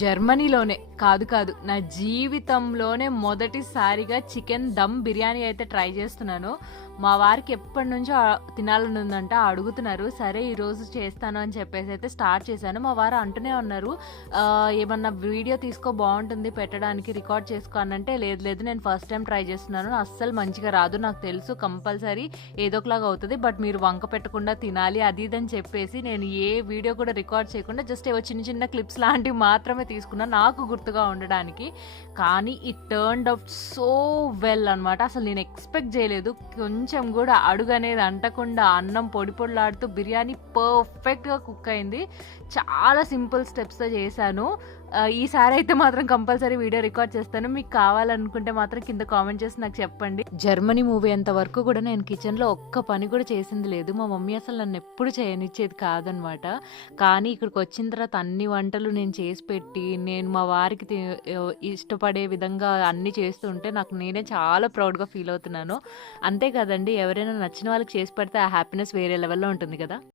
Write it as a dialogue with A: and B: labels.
A: జర్మనీలోనే. కాదు కాదు. నా జీవితంలోనే మొదటిసారిగా చికెన్ దమ్ బిర్యానీ అయితే ట్రై చేస్తున్నాను. మా వారికి ఎప్పటి నుంచో తినాలని ఉందంట అడుగుతున్నారు. సరే ఈరోజు చేస్తాను అని చెప్పేసి అయితే స్టార్ట్ చేశాను. మా వారు అంటూనే ఉన్నారు ఏమన్నా వీడియో తీసుకో బాగుంటుంది పెట్టడానికి రికార్డ్ చేసుకో అనంటే లేదు లేదు నేను ఫస్ట్ టైం ట్రై చేస్తున్నాను. అస్సలు మంచిగా రాదు. నాకు తెలుసు కంపల్సరీ ఏదో ఒకలాగా అవుతుంది. బట్ మీరు వంక పెట్టకుండా తినాలి అది ఇది అని చెప్పేసి నేను ఏ వీడియో కూడా రికార్డ్ చేయకుండా జస్ట్ ఏవో చిన్న చిన్న క్లిప్స్ లాంటివి మాత్రమే తీసుకున్నా నాకు గుర్తుగా ఉండడానికి. కానీ it turn out so well అనమాట అసలు నేను ఎక్స్పెక్ట్ చేయలేదు. కొంచెం కూడా అడుగు అనేది అంటకుండా అన్నం పొడి పొడిలాడుతూ బిర్యానీ పర్ఫెక్ట్గా కుక్ అయింది. చాలా సింపుల్ స్టెప్స్తో చేశాను. ఈసారి అయితే మాత్రం కంపల్సరీ వీడియో రికార్డ్ చేస్తాను. మీకు కావాలనుకుంటే మాత్రం కింద కామెంట్ చేసి నాకు చెప్పండి. జర్మనీ మూవీ అంత వరకు కూడా నేను కిచెన్లో ఒక్క పని కూడా చేసింది లేదు. మా మమ్మీ అసలు నన్ను ఎప్పుడు చేయనిచ్చేది కాదనమాట. కానీ ఇక్కడికి వచ్చిన తర్వాత అన్ని వంటలు నేను చేసి పెట్టి నేను మా వారికి ఇష్టపడే విధంగా అన్ని చేస్తుంటే నాకు నేనే చాలా ప్రౌడ్గా ఫీల్ అవుతున్నాను. అంతే కదండి ఎవరైనా నచ్చిన వాళ్ళకి చేసి పెడితే ఆ హ్యాపీనెస్ వేరే లెవెల్లో ఉంటుంది కదా.